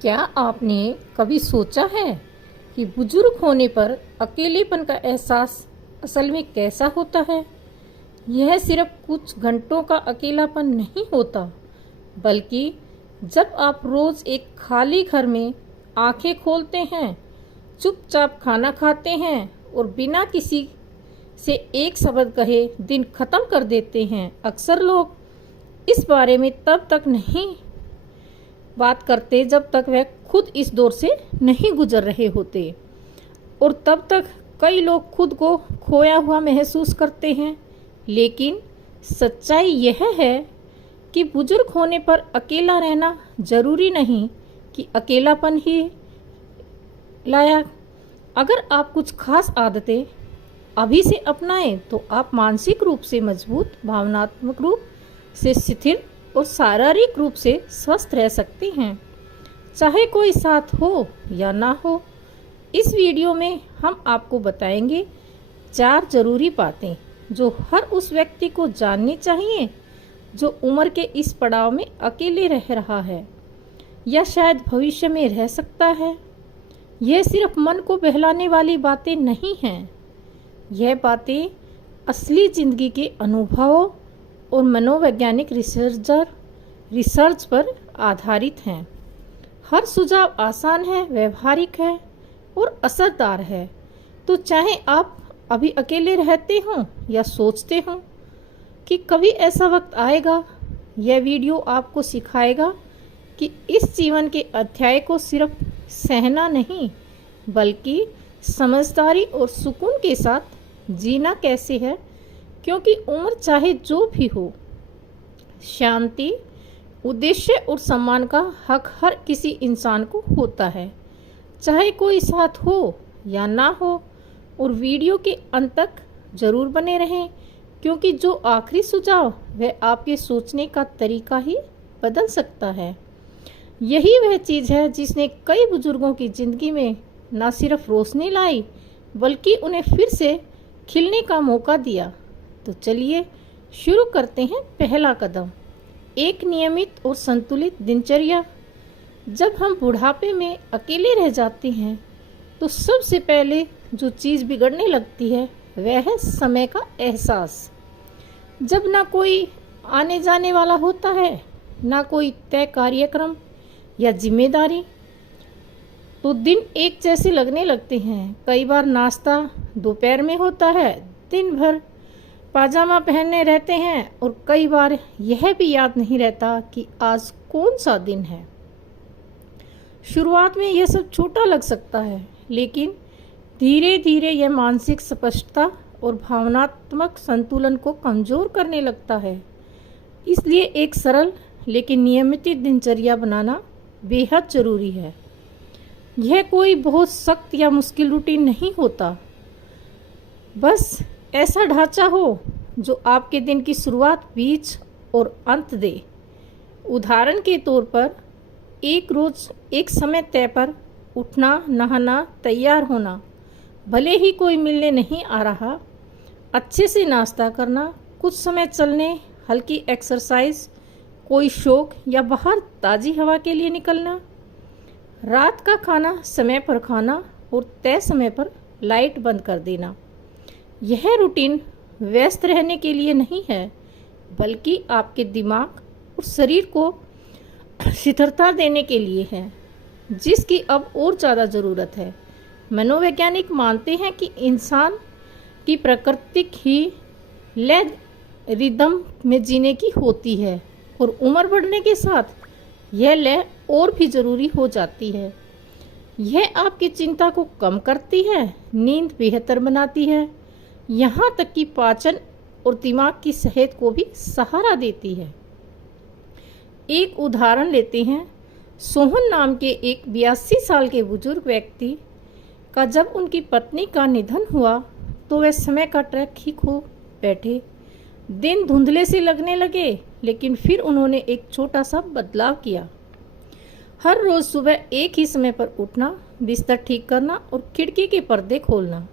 क्या आपने कभी सोचा है कि बुजुर्ग होने पर अकेलेपन का एहसास असल में कैसा होता है? यह सिर्फ कुछ घंटों का अकेलापन नहीं होता, बल्कि जब आप रोज एक खाली घर में आंखें खोलते हैं, चुपचाप खाना खाते हैं और बिना किसी से एक शब्द कहे दिन खत्म कर देते हैं। अक्सर लोग इस बारे में तब तक नहीं बात करते जब तक वह खुद इस दौर से नहीं गुजर रहे होते, और तब तक कई लोग खुद को खोया हुआ महसूस करते हैं। लेकिन सच्चाई यह है कि बुजुर्ग होने पर अकेला रहना जरूरी नहीं कि अकेलापन ही लाया। अगर आप कुछ खास आदतें अभी से अपनाएं तो आप मानसिक रूप से मजबूत, भावनात्मक रूप से शिथिल और शारीरिक रूप से स्वस्थ रह सकते हैं, चाहे कोई साथ हो या ना हो। इस वीडियो में हम आपको बताएंगे 4 जरूरी बातें जो हर उस व्यक्ति को जाननी चाहिए जो उम्र के इस पड़ाव में अकेले रह रहा है या शायद भविष्य में रह सकता है। यह सिर्फ मन को बहलाने वाली बातें नहीं हैं, यह बातें असली जिंदगी के अनुभवों और मनोवैज्ञानिक रिसर्च पर आधारित हैं। हर सुझाव आसान है, व्यवहारिक है और असरदार है। तो चाहे आप अभी अकेले रहते हों या सोचते हों कि कभी ऐसा वक्त आएगा, यह वीडियो आपको सिखाएगा कि इस जीवन के अध्याय को सिर्फ सहना नहीं, बल्कि समझदारी और सुकून के साथ जीना कैसे है। क्योंकि उम्र चाहे जो भी हो, शांति, उद्देश्य और सम्मान का हक हर किसी इंसान को होता है, चाहे कोई साथ हो या ना हो। और वीडियो के अंत तक जरूर बने रहें, क्योंकि जो आखिरी सुझाव वह आपके सोचने का तरीका ही बदल सकता है। यही वह चीज़ है जिसने कई बुजुर्गों की जिंदगी में न सिर्फ रोशनी लाई, बल्कि उन्हें फिर से खिलने का मौका दिया। तो चलिए शुरू करते हैं। पहला कदम, एक नियमित और संतुलित दिनचर्या। जब हम बुढ़ापे में अकेले रह जाते हैं तो सबसे पहले जो चीज़ बिगड़ने लगती है वह है समय का एहसास। जब ना कोई आने जाने वाला होता है, ना कोई तय कार्यक्रम या जिम्मेदारी, तो दिन एक जैसे लगने लगते हैं। कई बार नाश्ता दोपहर में होता है, दिन भर पाजामा पहने रहते हैं और कई बार यह भी याद नहीं रहता कि आज कौन सा दिन है। शुरुआत में यह सब छोटा लग सकता है, लेकिन धीरे धीरे यह मानसिक स्पष्टता और भावनात्मक संतुलन को कमजोर करने लगता है। इसलिए एक सरल लेकिन नियमित दिनचर्या बनाना बेहद जरूरी है। यह कोई बहुत सख्त या मुश्किल रूटीन नहीं होता, बस ऐसा ढांचा हो जो आपके दिन की शुरुआत, बीच और अंत दे। उदाहरण के तौर पर, एक रोज एक समय तय पर उठना, नहाना, तैयार होना, भले ही कोई मिलने नहीं आ रहा, अच्छे से नाश्ता करना, कुछ समय चलने, हल्की एक्सरसाइज, कोई शौक या बाहर ताज़ी हवा के लिए निकलना, रात का खाना समय पर खाना और तय समय पर लाइट बंद कर देना। यह रूटीन व्यस्त रहने के लिए नहीं है, बल्कि आपके दिमाग और शरीर को स्थिरता देने के लिए है, जिसकी अब और ज़्यादा ज़रूरत है। मनोवैज्ञानिक मानते हैं कि इंसान की प्रकृति ही लय रिदम में जीने की होती है, और उम्र बढ़ने के साथ यह लय और भी ज़रूरी हो जाती है। यह आपकी चिंता को कम करती है, नींद बेहतर बनाती है, यहाँ तक कि पाचन और दिमाग की सेहत को भी सहारा देती है। एक उदाहरण लेते हैं। सोहन नाम के एक 82 साल के बुजुर्ग व्यक्ति का जब उनकी पत्नी का निधन हुआ तो वे समय का ट्रैक ही खो बैठे। दिन धुंधले से लगने लगे, लेकिन फिर उन्होंने एक छोटा सा बदलाव किया। हर रोज़ सुबह एक ही समय पर उठना, बिस्तर ठीक करना और खिड़की के पर्दे खोलना।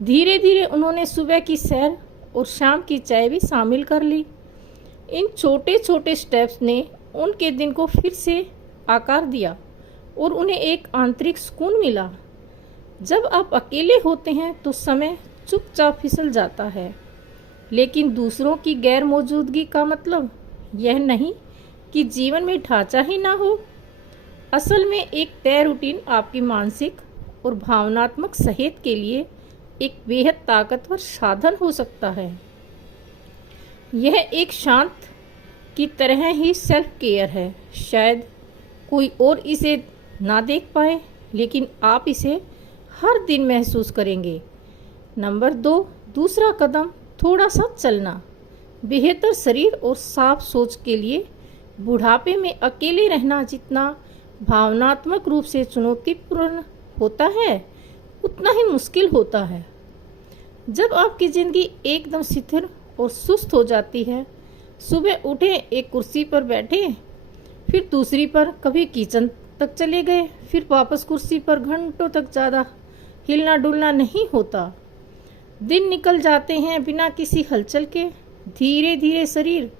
धीरे धीरे उन्होंने सुबह की सैर और शाम की चाय भी शामिल कर ली। इन छोटे छोटे स्टेप्स ने उनके दिन को फिर से आकार दिया और उन्हें एक आंतरिक सुकून मिला। जब आप अकेले होते हैं तो समय चुपचाप फिसल जाता है, लेकिन दूसरों की गैर मौजूदगी का मतलब यह नहीं कि जीवन में ढांचा ही ना हो। असल में एक तय रूटीन आपकी मानसिक और भावनात्मक सेहत के लिए एक बेहद ताकतवर साधन हो सकता है। यह एक शांत की तरह ही सेल्फ केयर है। शायद कोई और इसे ना देख पाए, लेकिन आप इसे हर दिन महसूस करेंगे। नंबर 2, दूसरा कदम, थोड़ा सा चलना। बेहतर शरीर और साफ सोच के लिए बुढ़ापे में अकेले रहना जितना भावनात्मक रूप से चुनौतीपूर्ण होता है, उतना ही मुश्किल होता है। जब आपकी ज़िंदगी एकदम शिथिल और सुस्त हो जाती है, सुबह उठे, एक कुर्सी पर बैठे, फिर दूसरी पर, कभी किचन तक चले गए, फिर वापस कुर्सी पर, घंटों तक ज़्यादा हिलना डुलना नहीं होता। दिन निकल जाते हैं बिना किसी हलचल के। धीरे धीरे शरीर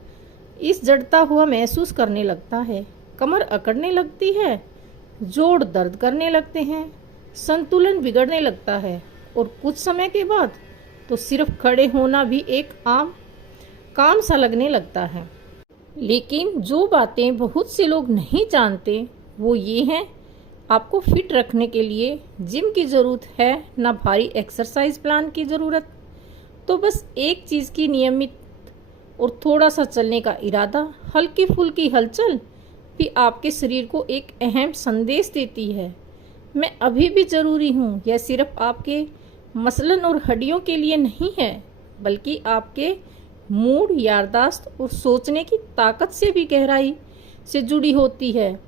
इस जड़ता हुआ महसूस करने लगता है। कमर अकड़ने लगती है, जोड़ दर्द करने लगते हैं, संतुलन बिगड़ने लगता है और कुछ समय के बाद तो सिर्फ खड़े होना भी एक आम काम सा लगने लगता है। लेकिन जो बातें बहुत से लोग नहीं जानते वो ये हैं, आपको फिट रखने के लिए जिम की ज़रूरत है, ना भारी एक्सरसाइज प्लान की ज़रूरत। तो बस एक चीज़ की नियमित और थोड़ा सा चलने का इरादा, हल्की फुल्की हलचल भी आपके शरीर को एक अहम संदेश देती है, मैं अभी भी ज़रूरी हूँ। यह सिर्फ आपके मसलन और हड्डियों के लिए नहीं है, बल्कि आपके मूड, याददाश्त और सोचने की ताकत से भी गहराई से जुड़ी होती है।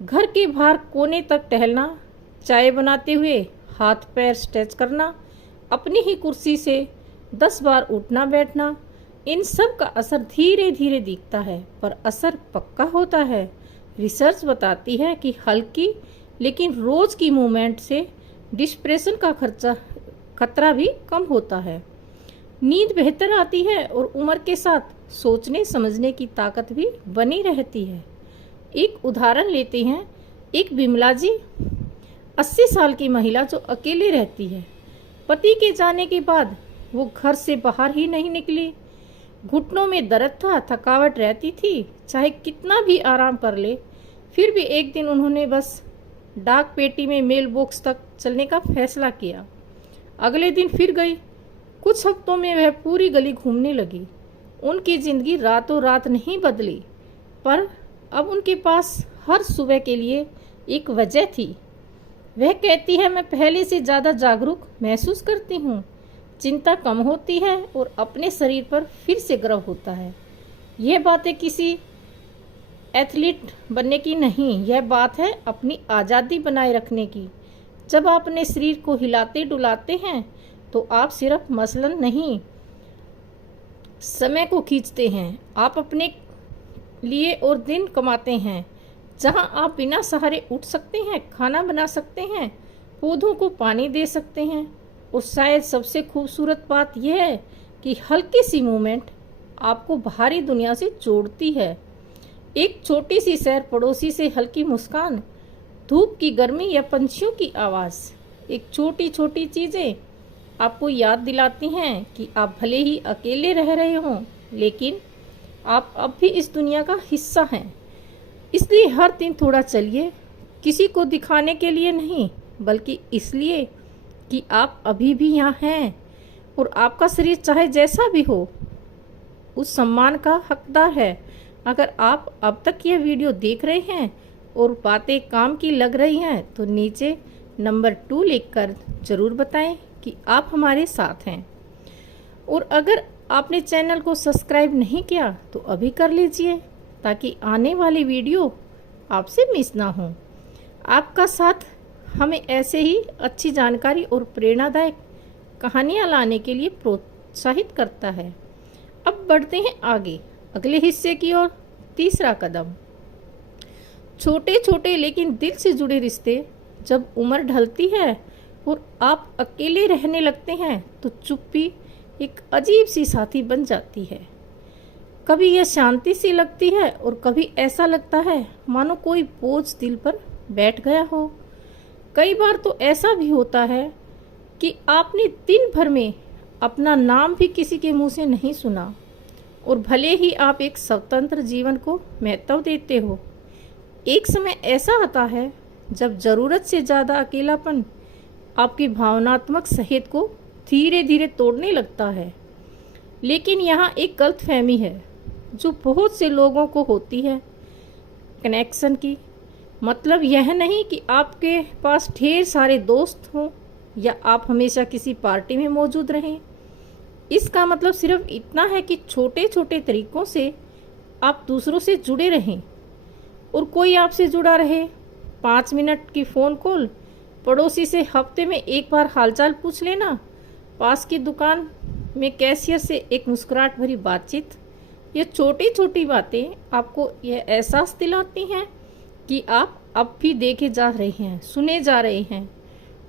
घर के बाहर कोने तक टहलना, चाय बनाते हुए हाथ पैर स्ट्रेच करना, अपनी ही कुर्सी से 10 बार उठना बैठना, इन सब का असर धीरे धीरे दिखता है, पर असर पक्का होता है। रिसर्च बताती है कि हल्की लेकिन रोज की मूवमेंट से डिप्रेशन का खतरा भी कम होता है, नींद बेहतर आती है और उम्र के साथ सोचने समझने की ताकत भी बनी रहती है। एक उदाहरण लेते हैं, एक बिमला जी 80 साल की महिला जो अकेले रहती है। पति के जाने के बाद वो घर से बाहर ही नहीं निकली। घुटनों में दर्द था, थकावट रहती थी, चाहे कितना भी आराम कर ले। फिर भी एक दिन उन्होंने बस डाक पेटी में मेल बॉक्स तक चलने का फैसला किया। अगले दिन फिर गई। कुछ हफ्तों में वह पूरी गली घूमने लगी। उनकी जिंदगी रातों रात नहीं बदली, पर अब उनके पास हर सुबह के लिए एक वजह थी। वह कहती है, मैं पहले से ज़्यादा जागरूक महसूस करती हूँ, चिंता कम होती है और अपने शरीर पर फिर से गर्व होता है। यह बातें किसी एथलीट बनने की नहीं, यह बात है अपनी आज़ादी बनाए रखने की। जब आप अपने शरीर को हिलाते डुलाते हैं तो आप सिर्फ मसलन नहीं, समय को खींचते हैं। आप अपने लिए और दिन कमाते हैं। जहां आप बिना सहारे उठ सकते हैं, खाना बना सकते हैं, पौधों को पानी दे सकते हैं। और शायद सबसे खूबसूरत बात यह है कि हल्की सी मूवमेंट आपको बाहरी दुनिया से जोड़ती है। एक छोटी सी सैर, पड़ोसी से हल्की मुस्कान, धूप की गर्मी या पंछियों की आवाज़, एक छोटी छोटी चीज़ें आपको याद दिलाती हैं कि आप भले ही अकेले रह रहे हों, लेकिन आप अब भी इस दुनिया का हिस्सा हैं। इसलिए हर दिन थोड़ा चलिए, किसी को दिखाने के लिए नहीं, बल्कि इसलिए कि आप अभी भी यहाँ हैं और आपका शरीर चाहे जैसा भी हो उस सम्मान का हकदार है। अगर आप अब तक यह वीडियो देख रहे हैं और बातें काम की लग रही हैं तो नीचे नंबर 2 लिखकर ज़रूर बताएं कि आप हमारे साथ हैं। और अगर आपने चैनल को सब्सक्राइब नहीं किया तो अभी कर लीजिए, ताकि आने वाली वीडियो आपसे मिस ना हो। आपका साथ हमें ऐसे ही अच्छी जानकारी और प्रेरणादायक कहानियाँ लाने के लिए प्रोत्साहित करता है। अब बढ़ते हैं आगे अगले हिस्से की ओर। तीसरा कदम, छोटे छोटे लेकिन दिल से जुड़े रिश्ते। जब उम्र ढलती है और आप अकेले रहने लगते हैं तो चुप्पी एक अजीब सी साथी बन जाती है। कभी यह शांति सी लगती है और कभी ऐसा लगता है मानो कोई बोझ दिल पर बैठ गया हो। कई बार तो ऐसा भी होता है कि आपने दिन भर में अपना नाम भी किसी के मुंह से नहीं सुना, और भले ही आप एक स्वतंत्र जीवन को महत्व देते हो, एक समय ऐसा आता है जब ज़रूरत से ज़्यादा अकेलापन आपकी भावनात्मक सेहत को धीरे धीरे तोड़ने लगता है। लेकिन यहाँ एक गलतफहमी है जो बहुत से लोगों को होती है। कनेक्शन की मतलब यह नहीं कि आपके पास ढेर सारे दोस्त हों या आप हमेशा किसी पार्टी में मौजूद रहें। इसका मतलब सिर्फ इतना है कि छोटे छोटे तरीकों से आप दूसरों से जुड़े रहें और कोई आपसे जुड़ा रहे। 5 मिनट की फ़ोन कॉल, पड़ोसी से हफ्ते में एक बार हालचाल पूछ लेना, पास की दुकान में कैशियर से एक मुस्कुराहट भरी बातचीत, ये छोटी छोटी बातें आपको यह एहसास दिलाती हैं कि आप अब भी देखे जा रहे हैं, सुने जा रहे हैं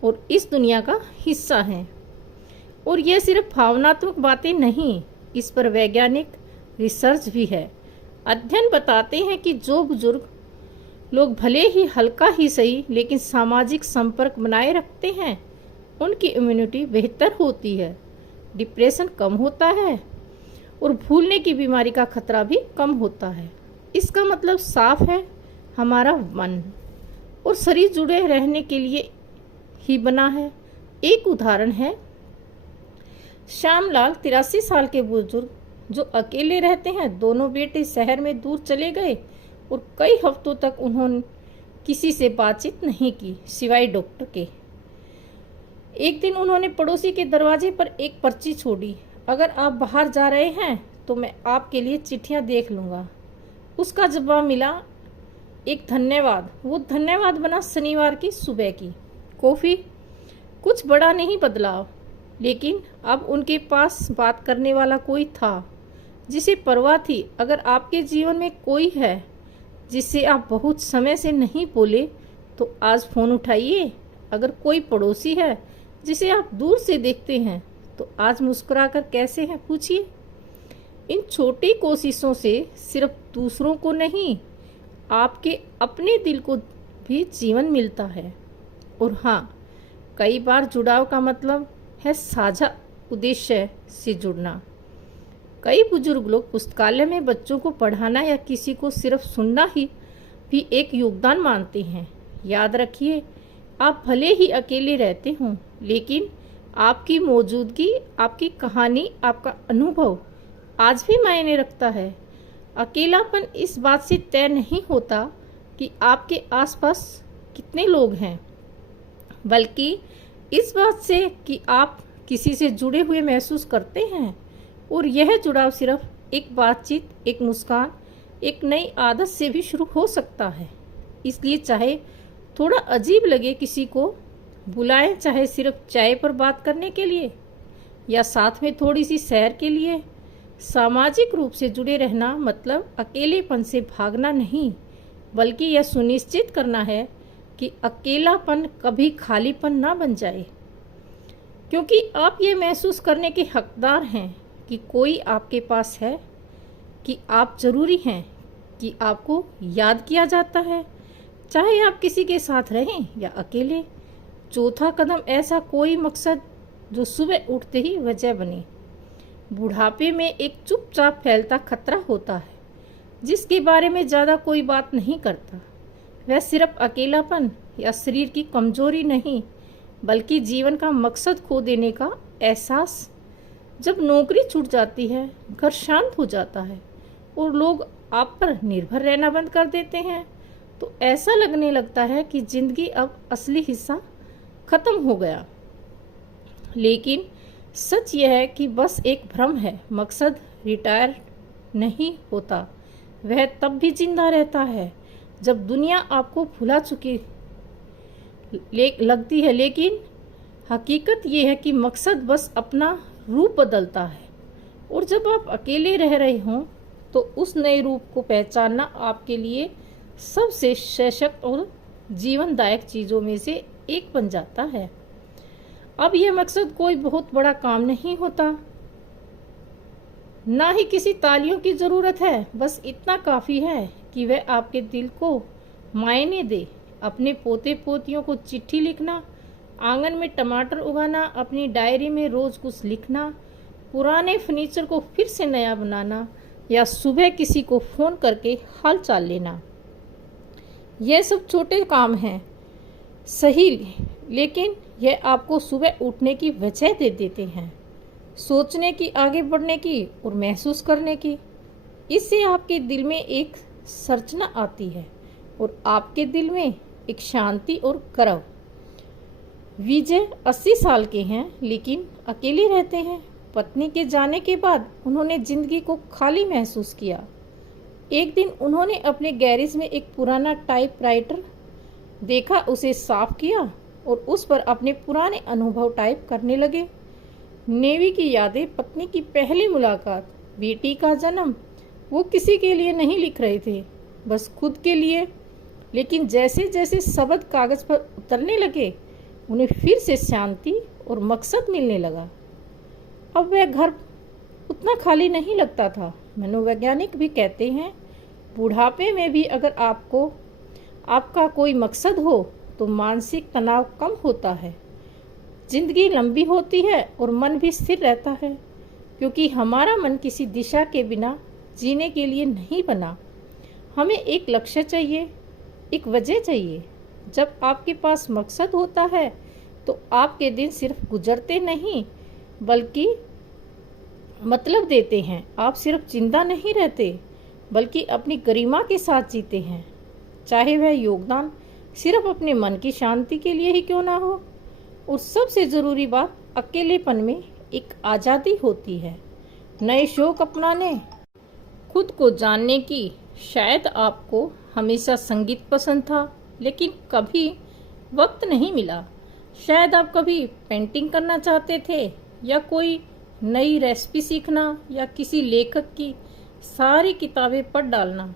और इस दुनिया का हिस्सा हैं। और यह सिर्फ भावनात्मक बातें नहीं, इस पर वैज्ञानिक रिसर्च भी है। अध्ययन बताते हैं कि जो बुजुर्ग लोग भले ही हल्का ही सही लेकिन सामाजिक संपर्क बनाए रखते हैं, उनकी इम्यूनिटी बेहतर होती है, डिप्रेशन कम होता है और भूलने की बीमारी का खतरा भी कम होता है। इसका मतलब साफ है, हमारा मन और शरीर जुड़े रहने के लिए ही बना है। एक उदाहरण है, श्यामलाल 83 साल के बुजुर्ग जो अकेले रहते हैं। दोनों बेटे शहर में दूर चले गए और कई हफ्तों तक उन्होंने किसी से बातचीत नहीं की सिवाय डॉक्टर के। एक दिन उन्होंने पड़ोसी के दरवाजे पर एक पर्ची छोड़ी, अगर आप बाहर जा रहे हैं तो मैं आपके लिए चिट्ठियां देख लूँगा। उसका जवाब मिला, एक धन्यवाद। वो धन्यवाद बना शनिवार की सुबह की कॉफ़ी। कुछ बड़ा नहीं बदलाव, लेकिन अब उनके पास बात करने वाला कोई था जिसे परवाह थी। अगर आपके जीवन में कोई है जिससे आप बहुत समय से नहीं बोले तो आज फ़ोन उठाइए। अगर कोई पड़ोसी है जिसे आप दूर से देखते हैं तो आज मुस्कुराकर कैसे हैं पूछिए। इन छोटी कोशिशों से सिर्फ दूसरों को नहीं, आपके अपने दिल को भी जीवन मिलता है। और हाँ, कई बार जुड़ाव का मतलब है साझा उद्देश्य से जुड़ना। कई बुजुर्ग लोग पुस्तकालय में बच्चों को पढ़ाना या किसी को सिर्फ सुनना ही भी एक योगदान मानते हैं। याद रखिए, आप भले ही अकेले रहते हों, लेकिन आपकी मौजूदगी, आपकी कहानी, आपका अनुभव आज भी मायने रखता है। अकेलापन इस बात से तय नहीं होता कि आपके आसपास कितने लोग हैं, बल्कि इस बात से कि आप किसी से जुड़े हुए महसूस करते हैं। और यह जुड़ाव सिर्फ एक बातचीत, एक मुस्कान, एक नई आदत से भी शुरू हो सकता है। इसलिए चाहे थोड़ा अजीब लगे, किसी को बुलाएं, चाहे सिर्फ चाय पर बात करने के लिए या साथ में थोड़ी सी सैर के लिए। सामाजिक रूप से जुड़े रहना मतलब अकेलेपन से भागना नहीं, बल्कि यह सुनिश्चित करना है कि अकेलापन कभी खालीपन ना बन जाए, क्योंकि आप ये महसूस करने के हकदार हैं कि कोई आपके पास है, कि आप ज़रूरी हैं, कि आपको याद किया जाता है, चाहे आप किसी के साथ रहें या अकेले। चौथा कदम ऐसा कोई मकसद जो सुबह उठते ही वजह बने। बुढ़ापे में एक चुपचाप फैलता खतरा होता है जिसके बारे में ज़्यादा कोई बात नहीं करता। वह सिर्फ अकेलापन या शरीर की कमजोरी नहीं, बल्कि जीवन का मकसद खो देने का एहसास। जब नौकरी छूट जाती है, घर शांत हो जाता है और लोग आप पर निर्भर रहना बंद कर देते हैं, तो ऐसा लगने लगता है कि जिंदगी अब असली हिस्सा खत्म हो गया। लेकिन सच यह है कि बस एक भ्रम है। मकसद रिटायर नहीं होता, वह तब भी जिंदा रहता है जब दुनिया आपको भुला चुकी लगती है। लेकिन हकीकत यह है कि मकसद बस अपना रूप बदलता है, और जब आप अकेले रह रहे हों तो उस नए रूप को पहचानना आपके लिए सबसे सशक्त और जीवनदायक चीज़ों में से एक बन जाता है। अब यह मकसद कोई बहुत बड़ा काम नहीं होता, ना ही किसी तालियों की ज़रूरत है। बस इतना काफ़ी है कि वह आपके दिल को मायने दे, अपने पोते पोतियों को चिट्ठी लिखना, आंगन में टमाटर उगाना, अपनी डायरी में रोज कुछ लिखना, पुराने फर्नीचर को फिर से नया बनाना या सुबह किसी को फ़ोन करके हाल चाल लेना। यह सब छोटे काम हैं, सही, लेकिन यह आपको सुबह उठने की वजह दे देते हैं, सोचने की, आगे बढ़ने की और महसूस करने की। इससे आपके दिल में एक संरचना आती है और आपके दिल में एक शांति और गर्व। विजय 80 साल के हैं लेकिन अकेले रहते हैं। पत्नी के जाने के बाद उन्होंने जिंदगी को खाली महसूस किया। एक दिन उन्होंने अपने गैरेज में एक पुराना टाइपराइटर देखा, उसे साफ किया और उस पर अपने पुराने अनुभव टाइप करने लगे। नेवी की यादें, पत्नी की पहली मुलाकात, बेटी का जन्म। वो किसी के लिए नहीं लिख रहे थे, बस खुद के लिए। लेकिन जैसे जैसे शब्द कागज पर उतरने लगे, उन्हें फिर से शांति और मकसद मिलने लगा। अब वह घर उतना खाली नहीं लगता था। मनोवैज्ञानिक भी कहते हैं, बुढ़ापे में भी अगर आपका कोई मकसद हो तो मानसिक तनाव कम होता है, जिंदगी लंबी होती है और मन भी स्थिर रहता है, क्योंकि हमारा मन किसी दिशा के बिना जीने के लिए नहीं बना। हमें एक लक्ष्य चाहिए, एक वजह चाहिए। जब आपके पास मकसद होता है तो आपके दिन सिर्फ गुजरते नहीं बल्कि मतलब देते हैं। आप सिर्फ जिंदा नहीं रहते बल्कि अपनी गरिमा के साथ जीते हैं, चाहे वह योगदान सिर्फ अपने मन की शांति के लिए ही क्यों ना हो। और सबसे ज़रूरी बात, अकेलेपन में एक आज़ादी होती है, नए शौक अपनाने, खुद को जानने की। शायद आपको हमेशा संगीत पसंद था लेकिन कभी वक्त नहीं मिला। शायद आप कभी पेंटिंग करना चाहते थे या कोई नई रेसिपी सीखना या किसी लेखक की सारी किताबें पढ़ डालना।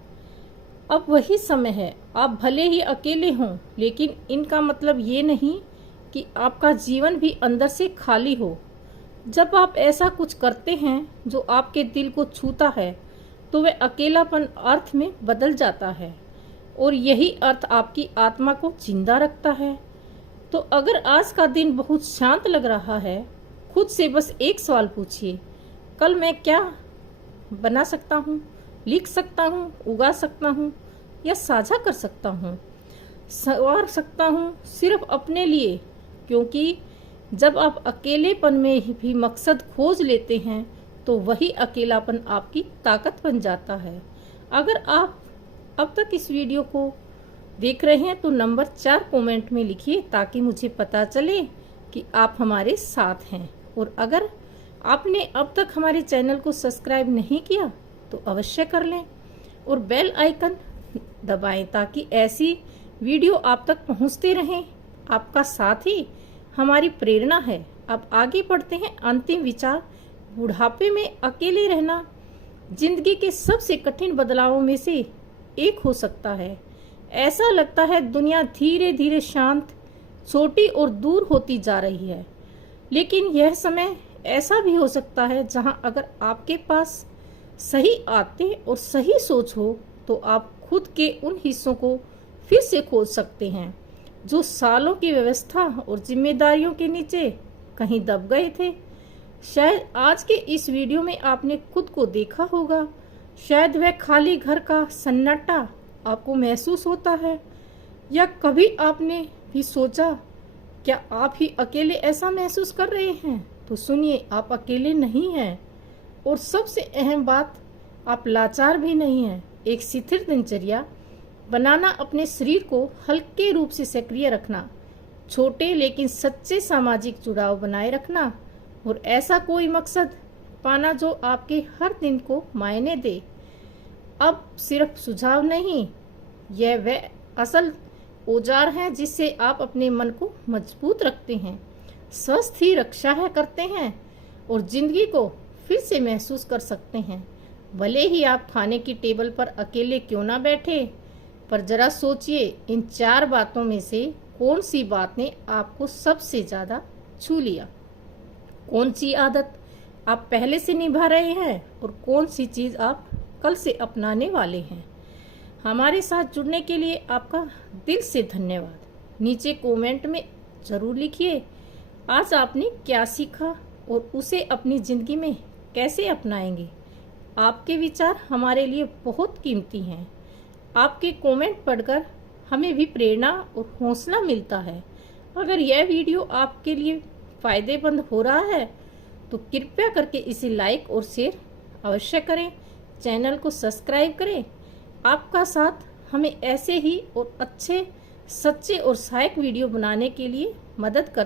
अब वही समय है। आप भले ही अकेले हों लेकिन इनका मतलब ये नहीं कि आपका जीवन भी अंदर से खाली हो। जब आप ऐसा कुछ करते हैं जो आपके दिल को छूता है तो वह अकेलापन अर्थ में बदल जाता है और यही अर्थ आपकी आत्मा को जिंदा रखता है। तो अगर आज का दिन बहुत शांत लग रहा है, खुद से बस एक सवाल पूछिए, कल मैं क्या बना सकता हूँ, लिख सकता हूँ, उगा सकता हूँ या साझा कर सकता हूँ, संवार सकता हूँ सिर्फ अपने लिए। क्योंकि जब आप अकेलेपन में भी मकसद खोज लेते हैं तो वही अकेलापन आपकी ताकत बन जाता है। अगर आप अब तक इस वीडियो को देख रहे हैं तो नंबर 4 कमेंट में लिखिए ताकि मुझे पता चले कि आप हमारे साथ हैं। और अगर आपने अब तक हमारे चैनल को सब्सक्राइब नहीं किया तो अवश्य कर लें और बेल आइकन दबाएं ताकि ऐसी वीडियो आप तक पहुंचते रहें। आपका साथ ही हमारी प्रेरणा है। अब आगे बढ़ते हैं। अंतिम विचार, बुढ़ापे में अकेले रहना जिंदगी के सबसे कठिन बदलावों में से एक हो सकता है। ऐसा लगता है दुनिया धीरे धीरे शांत, छोटी और दूर होती जा रही है। लेकिन यह समय ऐसा भी हो सकता है जहां अगर आपके पास सही आदतें और सही सोच हो तो आप खुद के उन हिस्सों को फिर से खोज सकते हैं जो सालों की व्यवस्था और जिम्मेदारियों के नीचे कहीं दब गए थे। शायद आज के इस वीडियो में आपने खुद को देखा होगा। शायद वह खाली घर का सन्नाटा आपको महसूस होता है, या कभी आपने भी सोचा क्या आप ही अकेले ऐसा महसूस कर रहे हैं। तो सुनिए, आप अकेले नहीं हैं और सबसे अहम बात, आप लाचार भी नहीं हैं। एक स्थिर दिनचर्या बनाना, अपने शरीर को हल्के रूप से सक्रिय रखना, छोटे लेकिन सच्चे सामाजिक जुड़ाव बनाए रखना और ऐसा कोई मकसद पाना जो आपके हर दिन को मायने दे। अब सिर्फ सुझाव नहीं, यह वह असल औजार है जिससे आप अपने मन को मजबूत रखते हैं, स्वस्थ ही रक्षा है करते हैं और जिंदगी को फिर से महसूस कर सकते हैं। भले ही आप खाने की टेबल पर अकेले क्यों ना बैठे, पर जरा सोचिए इन 4 बातों में से कौन सी बात ने आपको सबसे ज़्यादा छू लिया। कौन सी आदत आप पहले से निभा रहे हैं और कौन सी चीज़ आप कल से अपनाने वाले हैं। हमारे साथ जुड़ने के लिए आपका दिल से धन्यवाद। नीचे कमेंट में ज़रूर लिखिए आज आपने क्या सीखा और उसे अपनी ज़िंदगी में कैसे अपनाएंगे। आपके विचार हमारे लिए बहुत कीमती हैं। आपके कमेंट पढ़कर हमें भी प्रेरणा और हौसला मिलता है। अगर यह वीडियो आपके लिए फ़ायदेमंद हो रहा है तो कृपया करके इसे लाइक और शेयर अवश्य करें। चैनल को सब्सक्राइब करें। आपका साथ हमें ऐसे ही और अच्छे, सच्चे और सहायक वीडियो बनाने के लिए मदद कर